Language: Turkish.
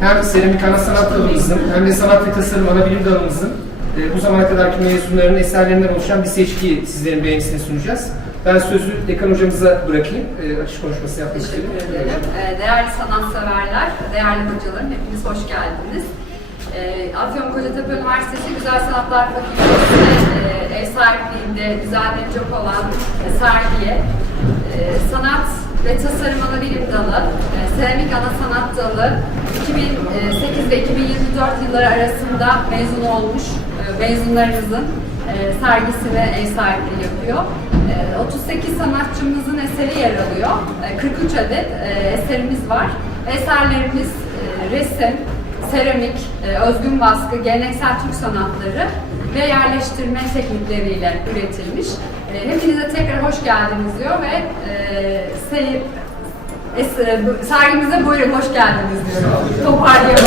hem seramik ana sanat dalımızın hem de sanat ve tasarım ana bilim dalımızın e, bu zamana kadarki mezunlarının eserlerinden oluşan bir seçkiyi sizlerin beğenisine sunacağız. Ben sözü dekan hocamıza bırakayım. E, açış konuşması yapmak istedim. Teşekkür ederim. Ee, Değerli sanatseverler, değerli hocalarım, hepiniz hoş geldiniz. Ee, Afyon Kocatepe Üniversitesi Güzel Sanatlar Fakültesi e, ev sahipliğinde düzenlenecek olan e, sergiye e, Sanat ve Tasarım Ana Bilim Dalı, e, Seramik Ana Sanat Dalı 2008 ve 2024 yılları arasında mezun olmuş e, mezunlarımızın e, sergisi ve ev sahipliği yapıyor. E, 38 sanatçımızın eseri yer alıyor. E, 43 adet e, eserimiz var. Eserlerimiz e, resim, seramik, e, özgün baskı, geleneksel Türk sanatları ve yerleştirme teknikleriyle üretilmiş. E, Hepinize tekrar hoş geldiniz diyor ve e, seyir, sergimize buyurun hoş geldiniz diyorum. Toparlayalım.